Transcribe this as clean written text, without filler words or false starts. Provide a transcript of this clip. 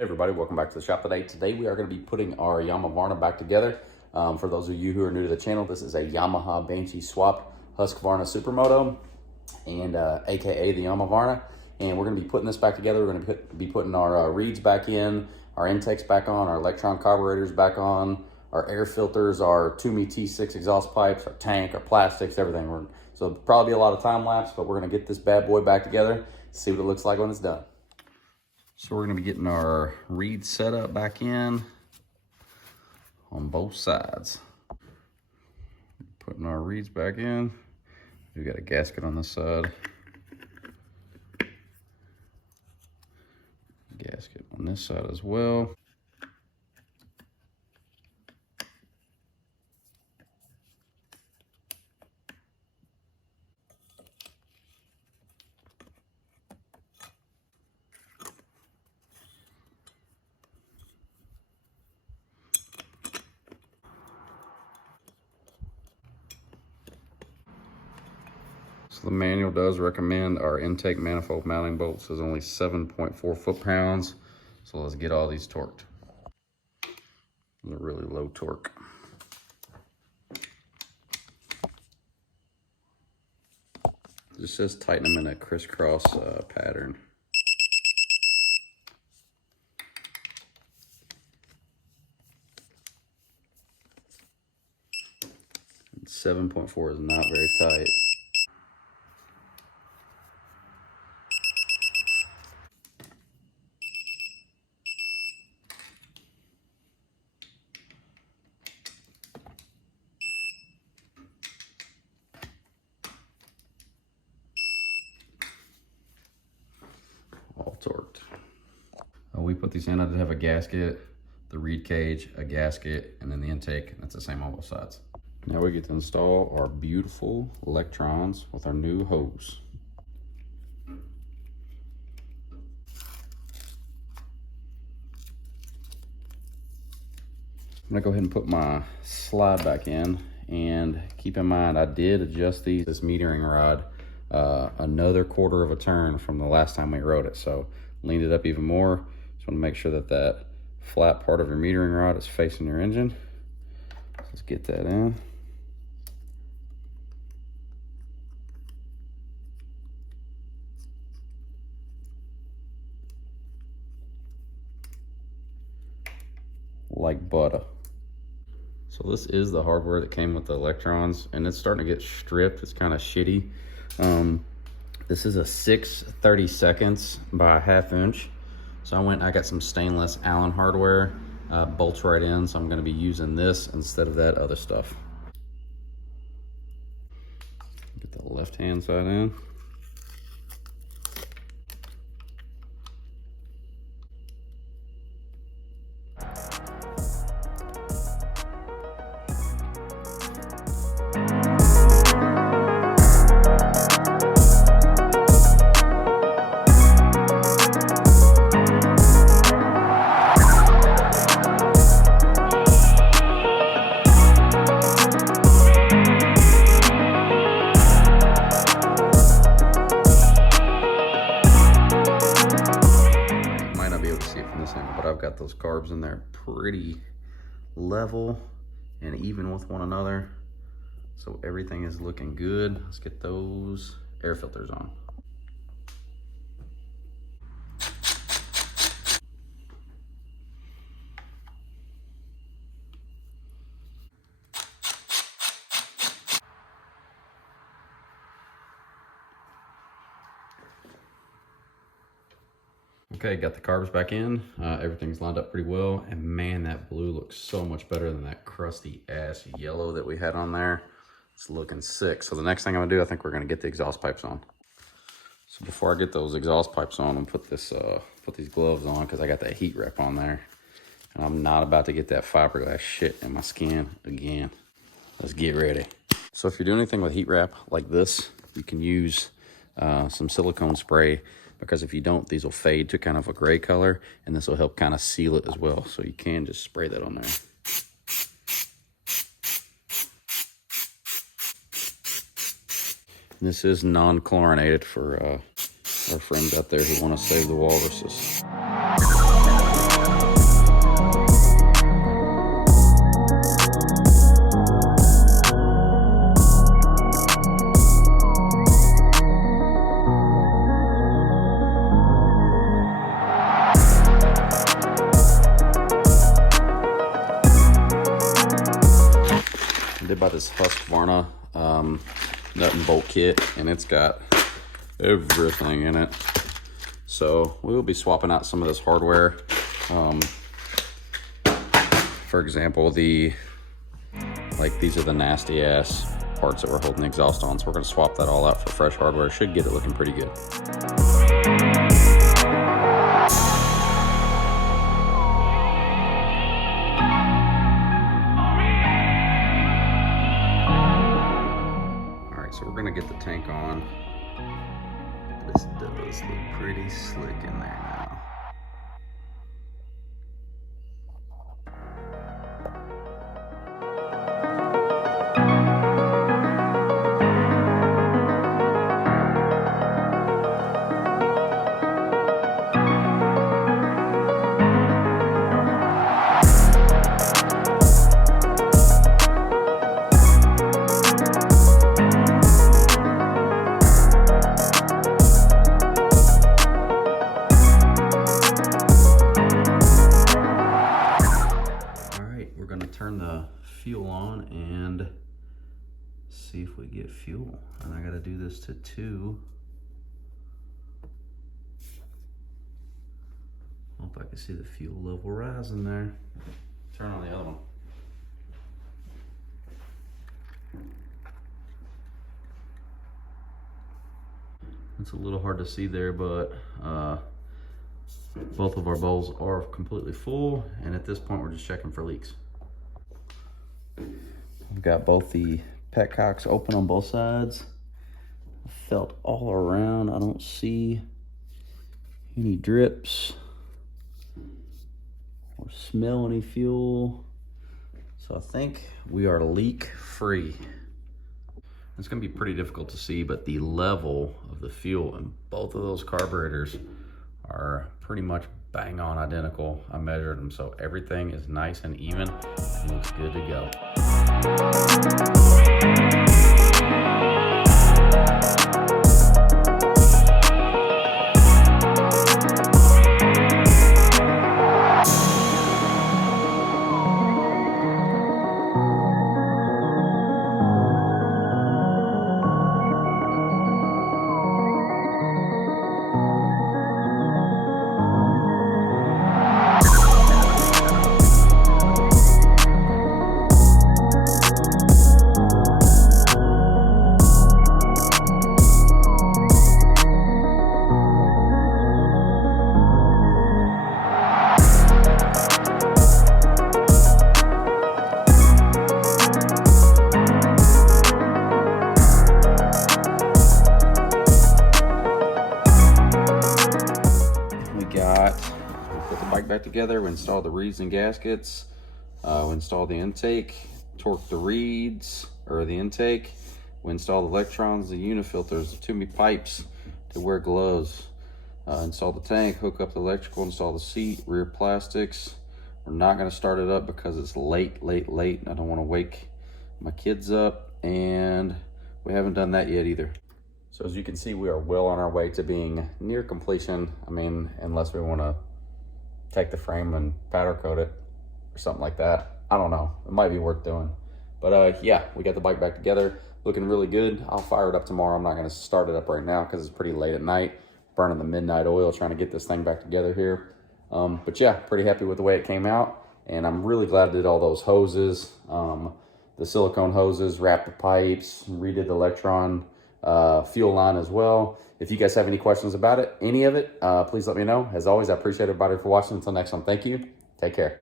Hey everybody, welcome back to the shop today. Today we are going to be putting our Yamaha back together. For those of you who are new to the channel, this is a Yamaha Banshee swapped Husqvarna Supermoto, and aka the Yamaha. And we're going to be putting this back together. We're going to be putting our reeds back in, our intakes back on, our electron carburetors back on, our air filters, our Toomey T6 exhaust pipes, our tank, our plastics, everything. So it'll probably be a lot of time lapse, but we're going to get this bad boy back together, see what it looks like when it's done. So we're going to be getting our reed set up back in on both sides. Putting our reeds back in. We've got a gasket on this side. Gasket on this side as well. So the manual does recommend our intake manifold mounting bolts is only 7.4 foot-pounds. So let's get all these torqued. They're really low torque. Just says tighten them in a crisscross pattern. 7.4 is not very tight. All torqued. We put these in. I did have a gasket, the reed cage, a gasket, and then the intake. That's the same on both sides. Now we get to install our beautiful electrons with our new hose. I'm gonna go ahead and put my slide back in, and keep in mind I did adjust this metering rod another quarter of a turn from the last time we rode it, so leaned it up even more. Just want to make sure that that flat part of your metering rod is facing your engine. Let's get that in. Like butter. So this is the hardware that came with the electrons, and it's starting to get stripped. It's kind of shitty. This is a 6/32 by a 1/2 inch. So I got some stainless Allen hardware, bolts right in. So I'm going to be using this instead of that other stuff. Get the left hand side in. But I've got those carbs in there pretty level and even with one another, so everything is looking good. Let's get those air filters on. Okay, got the carbs back in. Everything's lined up pretty well. And man, that blue looks so much better than that crusty ass yellow that we had on there. It's looking sick. So the next thing I'm gonna do, I think we're gonna get the exhaust pipes on. So before I get those exhaust pipes on, I'm put these gloves on because I got that heat wrap on there. And I'm not about to get that fiberglass shit in my skin again. Let's get ready. So if you're doing anything with heat wrap like this, you can use some silicone spray, because if you don't, these will fade to kind of a gray color, and this will help kind of seal it as well. So you can just spray that on there. This is non-chlorinated for our friends out there who want to save the walruses. did buy this Husqvarna nut and bolt kit, and it's got everything in it. So we will be swapping out some of this hardware. For example, these are the nasty ass parts that we're holding the exhaust on. So we're gonna swap that all out for fresh hardware. Should get it looking pretty good. All right, so we're gonna get the tank on. This does look pretty slick in there now. Turn the fuel on and see if we get fuel. And I got to do this to 2. Hope I can see the fuel level rising there. Turn on the other one. It's a little hard to see there, but both of our bowls are completely full, and at this point we're just checking for leaks. I've got both the petcocks open on both sides. I felt all around. I don't see any drips or smell any fuel. So I think we are leak free. It's gonna be pretty difficult to see, but the level of the fuel in both of those carburetors are pretty much bang on identical. I measured them, so everything is nice and even and looks good to go. We put the bike back together, we installed the reeds and gaskets, we installed the intake, torqued the reeds, or the intake, we installed the electrons, the unifilters, the tubing pipes to wear gloves, installed the tank, hook up the electrical, install the seat, rear plastics. We're not gonna start it up because it's late, and I don't wanna wake my kids up, and we haven't done that yet either. So as you can see, we are well on our way to being near completion. I mean, unless we want to take the frame and powder coat it or something like that. I don't know. It might be worth doing. But yeah, we got the bike back together, looking really good. I'll fire it up tomorrow. I'm not going to start it up right now because it's pretty late at night, burning the midnight oil, trying to get this thing back together here. But yeah, pretty happy with the way it came out. And I'm really glad I did all those hoses, the silicone hoses, wrapped the pipes, redid the electron fuel line as well. If you guys have any questions about it, any of it, please let me know. As always, I appreciate everybody for watching. Until next time, thank you. Take care.